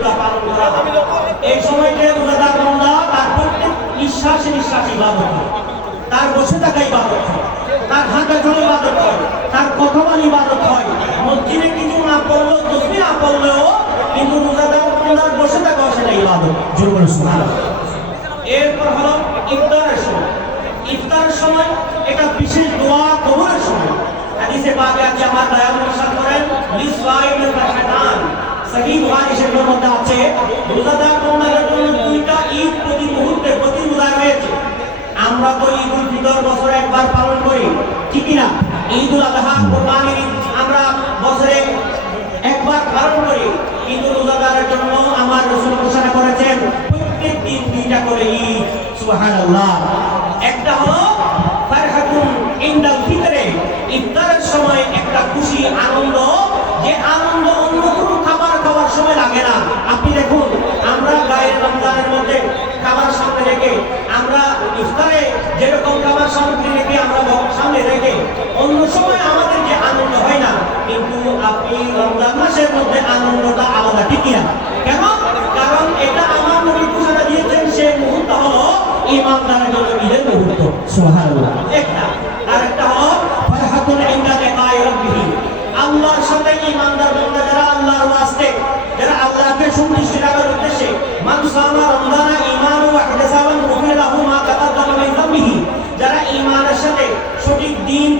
রোজা পালন করা হবে। এই সময়তে রোজাদার বান্দা তার প্রত্যেক নিঃশ্বাসে নিঃশ্বাসে ইবাদত হয়, তার বসে থাকা ইবাদত হয়, তার হাঁটা চলা ইবাদত হয়, তার কথা বলা ইবাদত হয়। মসজিদে কিছু না পড়লেও তসবিহ না পড়লেও কিন্তু রোজাদার বান্দার বসে থাকা সেটা ইবাদত। জোরে বলুন সুবহানাল্লাহ। এরপর হলো ইফতারের সময়। ইফতারের সময় এটা বিশেষ দোয়া কবুলের সময়। হাদিসে পাকে আছে, আমার দয়াময় ইরশাদ করেন, লিসাইমিল ফারহাতান, সহিহ বুখারী শরীফের মধ্যে আছে, রোজাদার বান্দাদের জন্য দুইটা ঈদ প্রতি মুহূর্তে প্রতি রোজা রয়েছে। আমরা তো ঈদুল ফিতর বছরে একবার পালন করি, ঠিক কি না? ঈদুল আযহা, কুরবানির ঈদ আমরা বছরে একবার পালন করি। কিন্তু রোজাদারের জন্য আমার রাসূল ঘোষণা করেছেন প্রত্যেক দিন দুইটা করে ঈদ। সুবহানাল্লাহ। একটা হলো ফারহাতুন ইনদাল ফিতরে, ইফতারের সময় একটা খুশি আনন্দ, যে আনন্দ অন্য কোনো খাবার খাওয়ার সময় লাগে না। আপনি দেখুন, আমরা গায়ে রমজানের মধ্যে খাবার সামনে রেখে, আমরা ইফতারে যেরকম খাবার সামগ্রী রেখে আমরা সামনে রেখে অন্য সময় আমাদের যে আনন্দ হয় না, কিন্তু আপনি রমজান মাসের মধ্যে আনন্দটা আলাদা, ঠিক না? কেন? কারণ এটা আমার নবী ঘোষণা দিয়েছেন, সেই মুহূর্ত হলো ঈমানদারের জন্য ঈদের মুহূর্ত। সুবহানাল্লাহ। একটা আরেকটা হলো ফারহাতুন ইনদা লিকাই রাব্বিহি, আল্লাহর সাথে ঈমানদার বান্দা যারা আল্লাহর ওয়াস্তে, যারা আল্লাহকে সন্তুষ্ট করার উদ্দেশ্যে, মান সামা রমজানা ঈমানান ওয়া ইহতিসাবান গুফিরা লাহু মা তাকাদ্দামা মিন যামবিহি, যারা ঈমানের সাথে সঠিক দ্বীন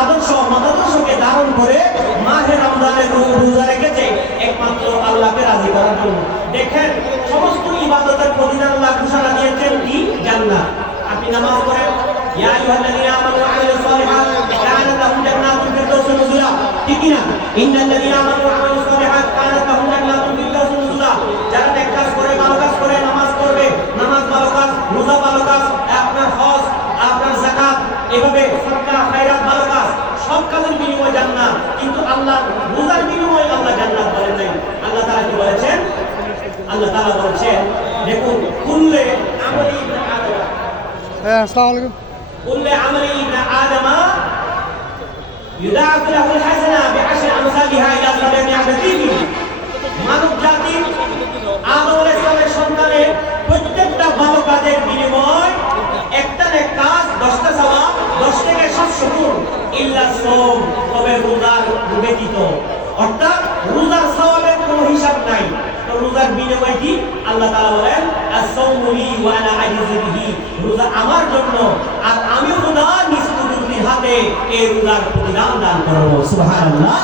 আদর্শ মতাদর্শকে ধারণ করে মাহে রমজানের রোজা রেখেছে একমাত্র আল্লাহকে রাজি করার জন্য। দেখেন, সমস্ত ইবাদতের প্রতিদান আল্লাহ ঘোষণা দিয়েছেন কি? জান্নাত। আপনি নামাজ পড়েন, ইয়া আইয়ুহাল্লাযীনা আমানু ওয়া আমিলুস সালিহাত কানাত লাহুম জান্নাতুল ফিরদাউসি নুজুলা, ঠিক কি না? ইন্নাল্লাযীনা আমানু ওয়া আমিলুস সালিহাত কানাত লাহুম জান্নাতুল ফিরদাউসি নুজুলা, যারা নেক কাজ করে, ভালো কাজ করে, নামাজ পড়বে, নামাজ ভালো কাজ, রোজা ভালো কাজ, আপনার হজ, আপনার যাকাত, এভাবে সাদকা খায়রাত ভালো কাজ, সব কাজের বিনিময় জান্নাত। কিন্তু আল্লাহ রোজার বিনিময়ে আল্লাহ জান্নাত বলেন নাই। আল্লাহ তাআলা কি বলেছেন? আল্লাহ তাআলা বলেছেন, দেখুন, কুল্লে আমালি ইবনে আদম, আসসালামু আলাইকুম, কুল্লে আমালি ইবনে আদম ইউদাফু লাহুল হাসানা বিআশরি আমসালিহা ইলা 700 দিন। মানব জাতি আদম আলাইহিস সালামের সন্তানের প্রত্যেকটা ভালো কাজের বিনিময় একটা নেক কাজ 10টা সওয়াব, 10 থেকে 700 গুণ, ইল্লা সাওম, তবে রোজার ব্যতীত। অর্থাৎ রোজার সওয়াবের কোনো হিসাব নাই। তো রোজার বিনিময় কি? আল্লাহ তাআলা বলেন, আস-সাওমু লি ওয়া আনা আজযু বিহি, রোজা আমার জন্য আর আমি খোদা নিজ কুদরতির হাতে এই রোজার প্রতিদান দান করব। সুবহানাল্লাহ।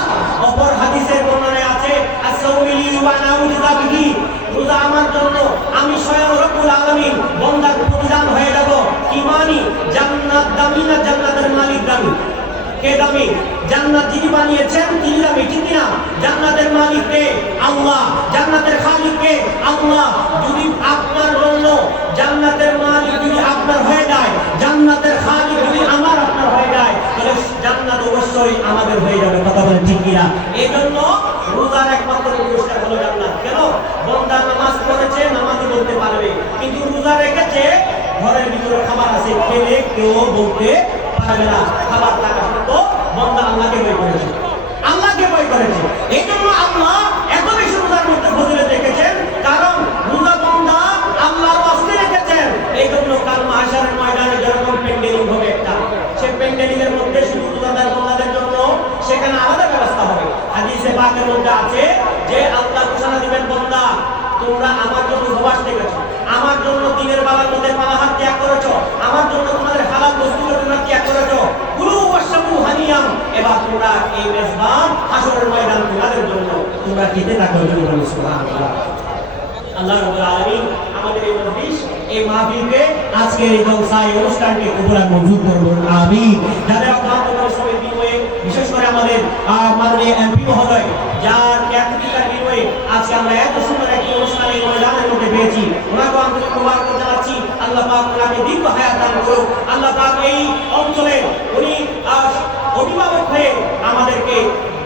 অপর হাদিসের বর্ণনায় আছে, আস-সাওমু লি ওয়া আনা আজযু বিহি, রোজা আমার জন্য, আমি স্বয়ং রব্বুল আলামিন বান্দার প্রতিদান হয়ে যাব। কি মানি? জান্নাত দামি না জান্নাতের মালিক দামি? কে দামি? জান্নাত যিনি বানিয়েছেন তিনি দামি, ঠিক না? জান্নাতের মালিক কে? আল্লাহ। জান্নাতের খালিক কে? আল্লাহ। যদি আপনার জন্য জান্নাতের মালিক যদি আপনার হয়ে যায়, জান্নাতের খালিক যদি আমার আপনার হয়ে যায়, তাহলে জান্নাত অবশ্যই আমাদের হয়ে যাবে। কথা বলেন ঠিক কিনা? এই জন্য রোজার একমাত্র পুরস্কার হলো জান্নাত। কেন? বান্দা নামাজ পড়েছে, নামাজই বলতে পারবে, কিন্তু রোজা রেখেছে, ঘরের ভিতরে খাবার আছে, খেলে কেউ বলতে পারবে না। খাবার থাকা সত্ত্বেও বান্দা আল্লাহকে ভয় করেছে, আল্লাহকে ভয় করেছে। এই জন্য আল্লাহ এত বেশি রোজার মধ্যে ফজিলত রেখেছেন, কারণ রোজা বান্দা আল্লাহর ওয়াস্তে রেখেছেন। এই জন্য কাল মাহশারের ময়দানে যেরকম প্যান্ডেলিং হবে একটা, সেই প্যান্ডেলিংয়ের মধ্যে শুধু রোজাদার বান্দাদের জন্য সেখানে আলাদা ব্যবস্থা হবে। হাদিসে পাকের মধ্যে আছে যে আল্লাহ ঘোষণা দিবেন, বান্দা তোমরা আমার জন্য উপবাস থেকেছো, আমার জন্য দিনের বেলার মধ্যে পানাহার ত্যাগ করেছো, আমার জন্য তোমাদের হালাল বস্তুগুলো তোমরা ত্যাগ করেছো, কুলু ওয়াশরাবু হানিয়াম, এবার তোমরা এই মেজবান হাশরের ময়দান তোমাদের জন্য তোমরা খেতে থাকো। সুবহানাল্লাহ। আল্লাহ রাব্বুল আলামিন আমাদের এই মজলিস, এই মাহফিলকে, আজকের এই জলসায় অনুষ্ঠানকে কবুল আর মঞ্জুর করুন, আমিন। যাদের অক্লান্ত পরিশ্রমের বিনিময়ে, বিশেষ করে আমাদের মাননীয় এমপি মহোদয়, যার ত্যাগের বিনিময়ে আজকে আমরা এত সুন্দর একটি অনুষ্ঠানে ময়দানের মধ্যে পেয়েছি, ওনাকে আন্তরিক মোবারকবাদ জানাচ্ছি। আল্লাহ পাক ওনাকে দীর্ঘ হায়াত দান করুন। আল্লাহ পাক এই অঞ্চলে উনি অভিভাবক হয়ে আমাদেরকে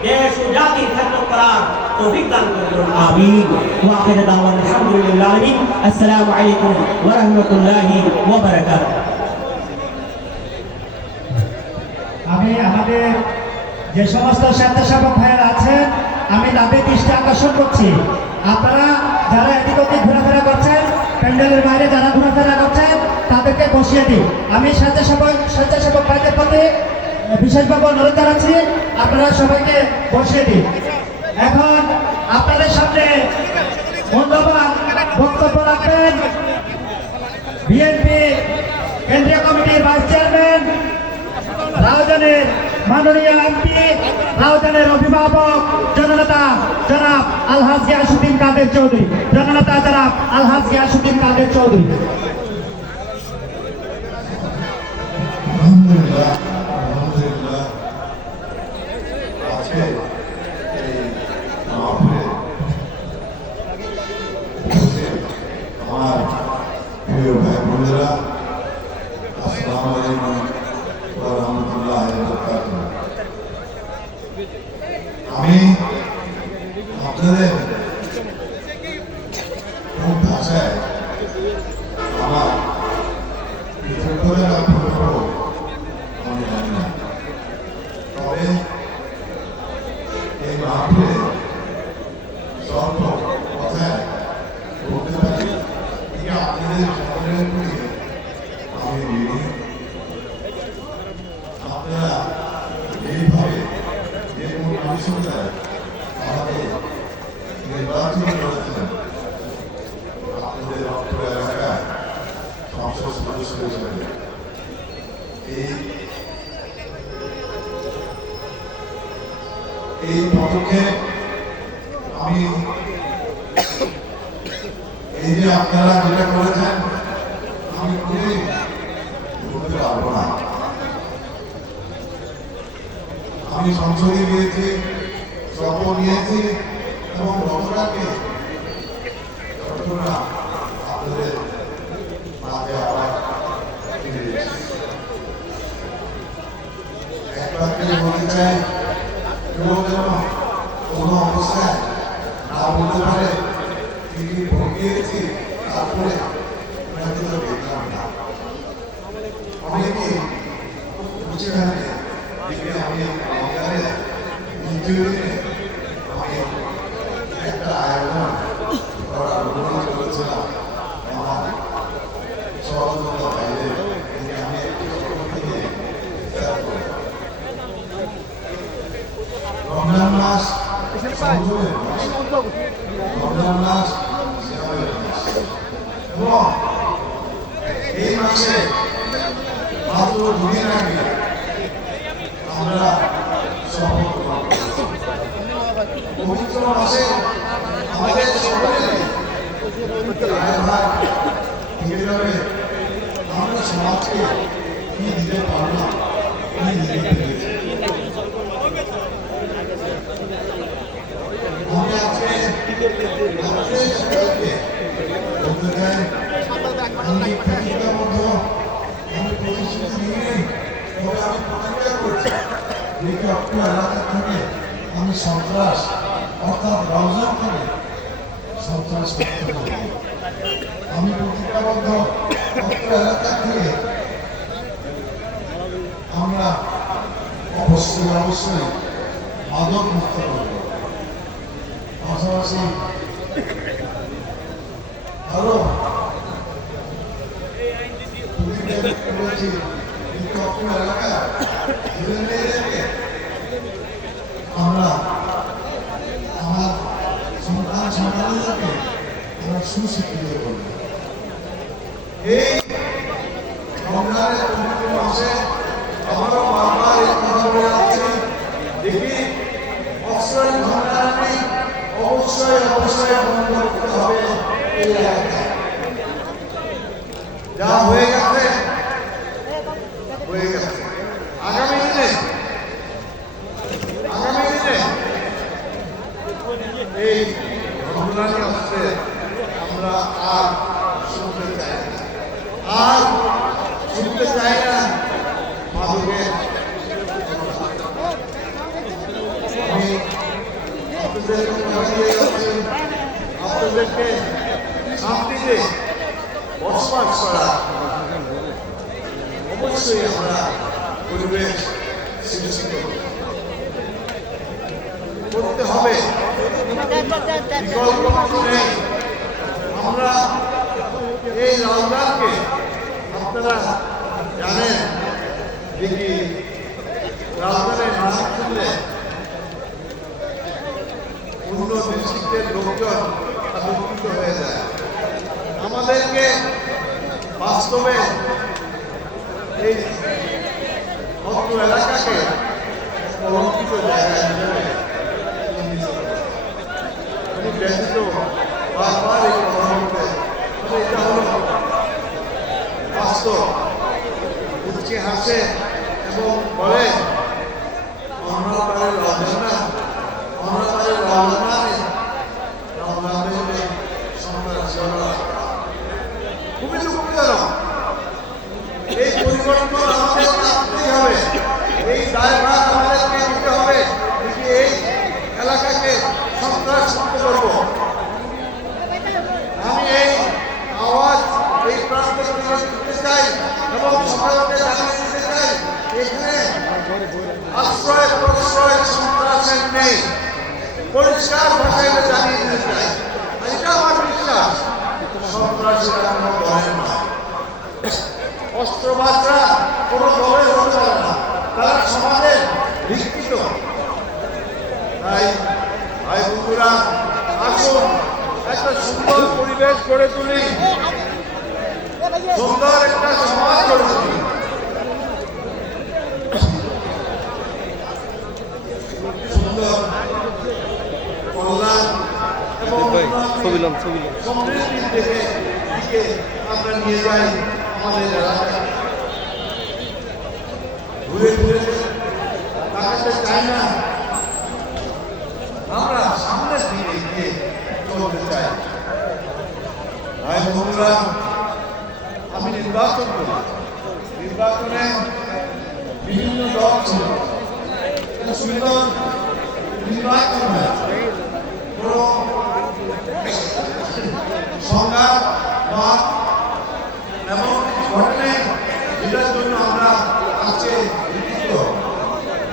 দেশ ও জাতির খেদমত করার তৌফিক দান করুন, আমিন। ওয়া আখিরু দাওয়ানা আলহামদুলিল্লাহি আলামিন। আসসালামু আলাইকুম ওয়া রাহমাতুল্লাহি ওয়া বারাকাতুহু। আমি আমাদের যে সমস্ত স্বেচ্ছাসেবক ভাইয়েরা আছেন, আমি তাদের দৃষ্টি আকর্ষণ করছি, আপনারা প্যান্ডেলের বাইরে যারা ঘোরাফেরা করছেন তাদেরকে বসিয়ে দিই। আমি স্বেচ্ছাসেবক ভাইদের প্রতি বিশেষভাবে অনুরোধ জানাচ্ছি, আপনারা সবাইকে বসিয়ে দিন। এখন আপনাদের সামনে মূল্যবান বক্তব্য রাখবেন বিএনপি কেন্দ্রীয় কমিটির ভাইস চেয়ারম্যান, রাউজানের মাননীয় এমপি, রাউজানের অভিভাবক জননেতা জনাব আলহাজ গিয়াসউদ্দিন কাদের চৌধুরী, জননেতা জনাব আলহাজ গিয়াসউদ্দিন কাদের চৌধুরী। আলহামদুলিল্লাহ, আলহামদুলিল্লাহ। আজকে এই মাহফিলে উপস্থিত আমার প্রিয় ভাই বোনেরা, আসসালামু আলাইকুম ওয়া রাহমাতুল্লাহি ওয়া বারাকাতুহু। আমি আপনাদের কোন ভাষায় আমার কৃতজ্ঞতা জ্ঞাপন করব আমি জানি না, তবে এই মাহফিলে স্বল্প কথায় বলতে পারি যে আপনাদের সকলের প্রতি আমি ঋণী। আপনারা এইভাবে যে কোন মানুষের আমাকে নির্বাচন করেছেন, আপনাদের অত্র এলাকায় সংসদ সদস্য হিসেবে এই পদক্ষেপ আমি এই যে আপনারা যেটা করেছেন আমি খুবই বলতে পারবো না। আমি সংসদে গিয়েছি, শপথ নিয়েছি এবং গতকালকে ঘটনা আপনাদের মাঝে আবার ফিরে এসেছি। একবার করে বলতে চাই, কেউ যেন কোনো অবস্থায় না বলতে পারে তিনি ভোট দিয়েছি তারপরে ওনাকে তো দেখলাম না। অনেকেই সেখানে দেখে আমি বাংলায় দ্বিতীয় দিনে আমি একটা আয়োজন করার অনুরোধ করেছিলাম আমার সহযোগিতা বাইরে আমি রমজান মাস সংযমের মাস, রমজান মাস সিয়ামের মাস এবং এই মাসে মাত্র দুদিন আগে আমরা শপথ গ্রহণ করেছি। পবিত্র মাসে আমাদের সকলের দায়ভার থেকে যাবে আমরা সমাজকে কি দিতে পারলাম, কি দিতে পেরেছি। আমি আজকে আপনাদের সকলকে বলতে চাই, আমি প্রতিজ্ঞাবদ্ধ, আমি প্রতিশ্রুতি নিয়ে তবে আমি প্রতিজ্ঞা করছি যে অক্টো এলাকা থেকে আমি সন্ত্রাস অর্থাৎ রাউজান থেকে সন্ত্রাস করতে পারব। আমি প্রতিজ্ঞাবদ্ধ অক্টো এলাকা থেকে আমরা অবশ্যই মাদক মুক্ত করব। পাশাপাশি আরো করেছি এলাকা মেয়েদেরকে আমরা আমার সন্তানদেরকে আমরা সুশিক্ষিত করব। এই রমজানের পবিত্র মাসে আমরা বারবার এই কথা বলে যাচ্ছি, দেখি অবশ্যই ঝামেলাটি অবশ্যই বন্ধ করতে হবে। এই এলাকায় যা হয়ে গেছে আগামী দিনে এই ঘটনাটি আসছে আমরা আর শুনতে চাই না, মাদকের আমি আপনাদেরকে শান্তিতে বসবাস করা অবশ্যই আমরা পরিবেশ সৃষ্টি করতে হবে, বিকল্প কিছু নেই। আমরা আমাদেরকে বাস্তবে এই অত্র এলাকাকে অলঙ্কিত জায়গায় হিসেবে আমি ব্যতীত বারবার এই কথা বলতে এটা হলো বাস্তব উঠকে হাসে এবং বলে আমরা পারে রাজনা আমরা পারে রাজনারে রাজনারে সংগ্রাম খুবই দুঃখজনক এই পরিবর্তন আমাদের করতেই হবে এই দায়ভার আমাদেরকে নিতে হবে যে এই এলাকাকে সন্ত্রাস মুক্ত করব আমি এই আওয়াজ এই প্রান্ত দিতে চাই এবং সকালকে জানিয়ে দিতে চাই এখানে আশ্রয় প্রশ্রয় সন্ত্রাসের নেই পরিষ্কার ভাষায় জানিয়ে দিতে চাই আর এটা আমার বিশ্বাস সন্ত্রাসীরা কোনো দলের না অস্ত্রবাদরা কোনো দলের হতে পারে না তারা সমাজের ভিত্তিত তাই ভাই বন্ধুরা আসুন একটা সুন্দর পরিবেশ গড়ে তুলি সুন্দর একটা সমাজ গড়ে তুলি সুন্দর কল্যাণ এবং সমৃদ্ধির দিকে আমরা নিয়ে যাই আমাদের এলাকা ঘুরে ঘুরে তাকাতে চাই না আমরা সামনের দিকে এগিয়ে চলতে চাই ভাই বন্ধুরা আমি নির্বাচন করি নির্বাচনে বিভিন্ন দল ছিল সুন্দর নির্বাচন হয়েছে কোনো সংঘাত মত এবং ঘটনে এটার জন্য আমরা আজকে দুঃখিত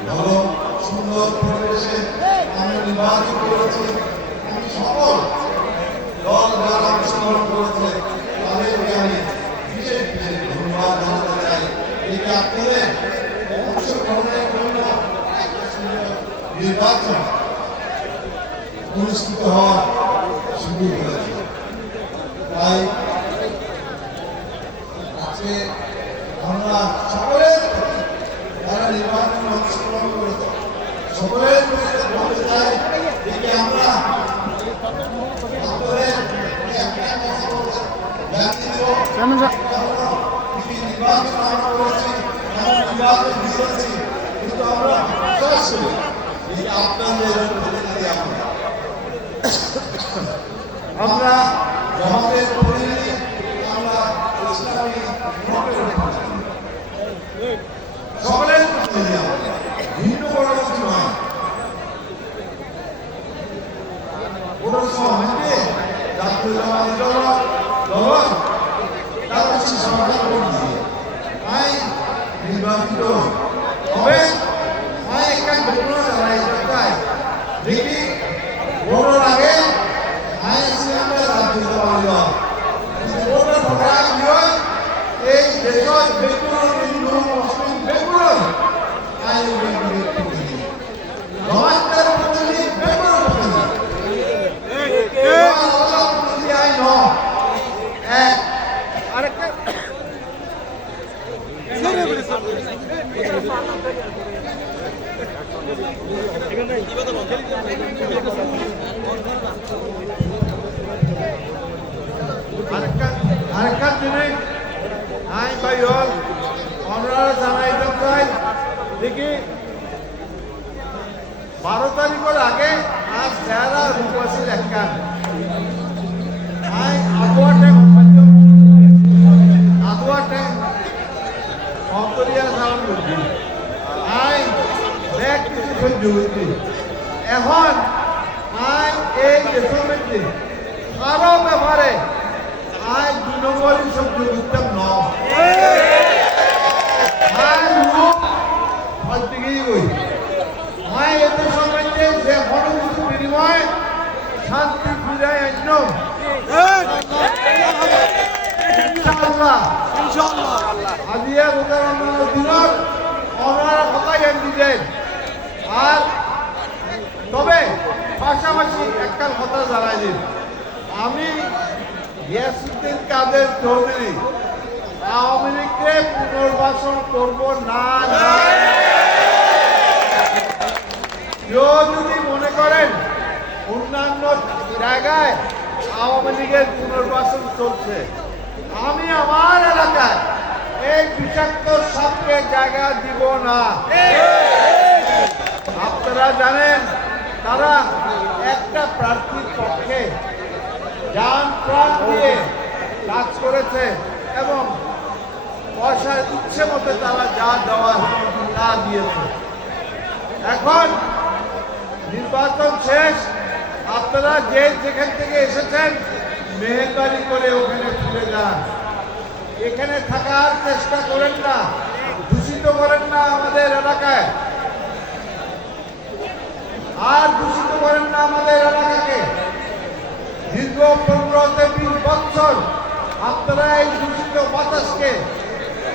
ভালো সুন্দর পরিবেশে আমরা নির্বাচন করেছি আমি সকল দল যারা অংশগ্রহণ করেছে তাদেরকে আমি বিশেষ বিশেষ ধন্যবাদ জানাতে চাই এই যে আপনাদের অংশগ্রহণের জন্য একটা সুন্দর নির্বাচন অনুষ্ঠিত হওয়ার সুযোগ হয়েছে তাই আজকে আমরা সকলের যারা নির্বাচনে অংশগ্রহণ করেছে সকলের পরিচয় বলতে চাই যে আমরা আপনাদের একটা কথা বলতে জানিয়ে দেব নির্বাচন আমরা করেছি আমরা নির্বাচন জিতেছি কিন্তু আমরা বিশ্বাস করি যে আপনাদের প্রতিনিধি আমরা জামাতের প্রতিনিধি আমরা ইসলামী ভোটের সকলের প্রতিনিধি ভিন্ন বড় কিছু নয় কোনো সমাজে জাতীয় জামাতি দল তার কিছু সমাধান করে দিয়ে তাই নির্বাচিত হবে তাই একটা ঘটনা জানাই চাই দেখি ভোটের আগে আই ইসলামের জাতীয় জামাতি দল ভোটের ভোটার কি হয় এই দেশের বেগুন হিন্দু মুসলিম বেগুন আই বেগুন জামাতের প্রতিনিধি বেগুন প্রতিনিধি আই ন এক আরেকটা আরেকটা জিনিস আই ভাই হল আমরা জানাইতে চাই দেখি 12 তারিখের আগে আজ যারা রূপসী একটা আই আগুয়া টাইম অন্তরিয়া সাউন্ড করছি আই ব্যাগ কিছু সহ্য করছি এখন আই এই দেশের মধ্যে আরো ব্যাপারে আই 2 নম্বরই সহ্য করতাম ন আই লোক দিকেই গই আই এদের সম্বন্ধে যে কোনো কিছু বিনিময় শান্তি ফিরাই আনলাম ইনশাআল্লাহ আজিয়া রোজার দিনের ওনারা কথা জানি দেন আর তবে পাশাপাশি একটা কথা জানাই দিন আমি গিয়াসউদ্দিন কাদের চৌধুরী আওয়ামী লীগকে পুনর্বাসন করব না। কেউ যদি মনে করেন অন্যান্য জায়গায় আওয়ামী লীগের পুনর্বাসন চলছে, আমি আমার এলাকায় এই বিষাক্ত সাপকে জায়গা দিব না। আপনারা জানেন তারা একটা প্রার্থীর পক্ষে যান প্রাণ দিয়ে কাজ করেছে এবং পয়সার ইচ্ছে মতো তারা যা দেওয়ার তা দিয়েছে। এখন নির্বাচন শেষ, আপনারা যেখান থেকে এসেছেন মেহেরবানি করে ওখানে ফিরে যান। এখানে থাকার চেষ্টা করেন না, দূষিত করেন না আমাদের এলাকায়, আর দূষিত করেন না আমাদের এলাকাকে। দীর্ঘ 15-20 বছর আপনারা এই দূষিত বাতাসকে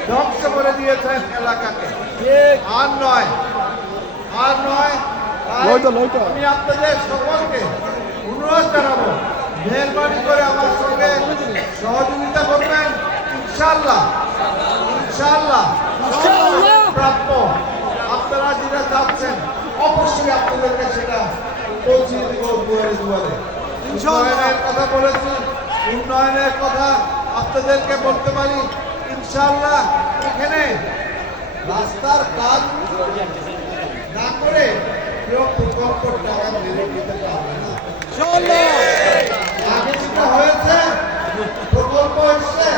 ধ্বংস করে দিয়েছেন এলাকাকে। আর নয়, আর নয়। আমি আপনাদের সকলকে অনুরোধ জানাবো, মেহরবানি করে আমার সঙ্গে সহযোগিতা করবেন। ইনশাআল্লাহ ইনশাআল্লাহ প্রাপ্য আপনারা যেটা চাচ্ছেন অবশ্যই আপনাদেরকে সেটা পৌঁছে দিব দুয়ারে দুয়ারে। উন্নয়নের কথা বলেছি, উন্নয়নের কথা আপনাদেরকে বলতে পারি। ইনশাআল্লাহ এখানে রাস্তার কাজ না করে কেউ প্রকল্প টাকা মেরে দিতে পারবে না। আগে যেটা হয়েছে প্রকল্প এসছে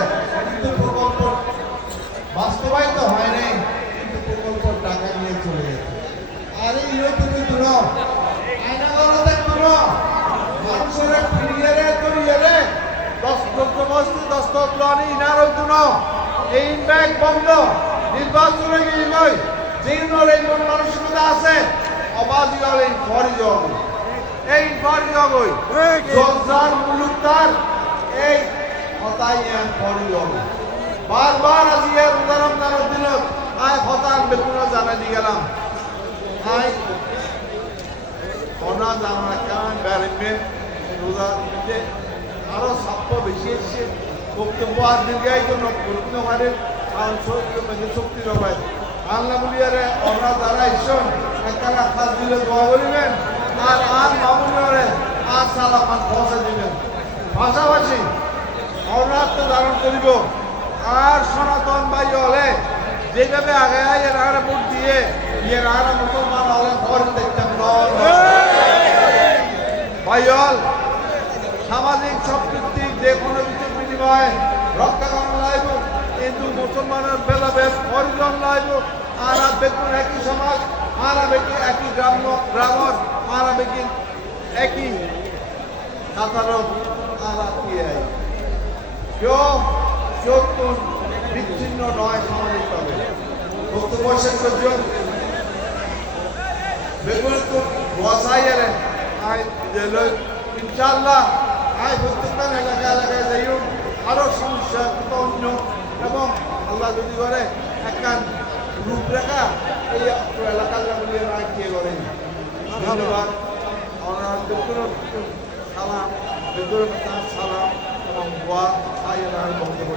কিন্তু প্রকল্প বাস্তবায়িত হয় নাই, কিন্তু প্রকল্প টাকা নিয়ে চলে গেছে। আর এই ইউটিউবে দূর আইনাগরতে দূর মানুষের ফিরিয়ে তৈরিয়ে দস্তক লনি ইনার হইতো না। এই ইম্প্যাক্ট বন্ধ নির্বাচনে গিয়ে নয় যেগুলোর এই মন মানসিকতা আছে অবাধি হলে ফরি জগ এই ফরি জগই জোরজার মুলুকদার এই হতাই ফরি জগ বারবার আজি এর উদাহরণ নারদ দিল আয় হতান বেকুনা জানানি গেলাম আয় অনা জানা কারণ ব্যারিমে রোজা দিতে আরো সাপ্য বেশি এসছে বক্তব্য আর দীর্ঘায়িত করতে পারে কারণ শক্তি রবায় আল্লাহ বলিয়ারে আমরা যারা ঈশ্বর একটা খাস দিলে দোয়া করিবেন আর মামুনিয়ারে আর সালামান পৌঁছে দিবেন। পাশাপাশি অনাথ ধারণ করিব আর সনাতন ভাই হলে যেভাবে আগে এর আগে ভোট দিয়ে এর আগে মুসলমান হলে ঘর দেখতাম ভাই হল সামাজিক সম্পৃক্তি যে কোনো কিছুর বিনিময়ে রক্ষা করা লাইব হিন্দু মুসলমানের ভেদাভেদ হরিজন লাইব আর বেগুন একই সমাজ আর একই গ্রামর আর একই সাধারণ আর কেউ বিচ্ছিন্ন নয় সামাজিকভাবে। বক্তব্য শেষ করছেন বেগুন তো বসাইয়ের আয় ইনশাআল্লাহ আয় প্রত্যেকটা এলাকায় যাইও আরো সমস্যা অন্য এবং আল্লাহ যদি করে একটা রূপরেখা এই এলাকার কে করে। ধন্যবাদ। সালাম সালাম এবং বক্তব্য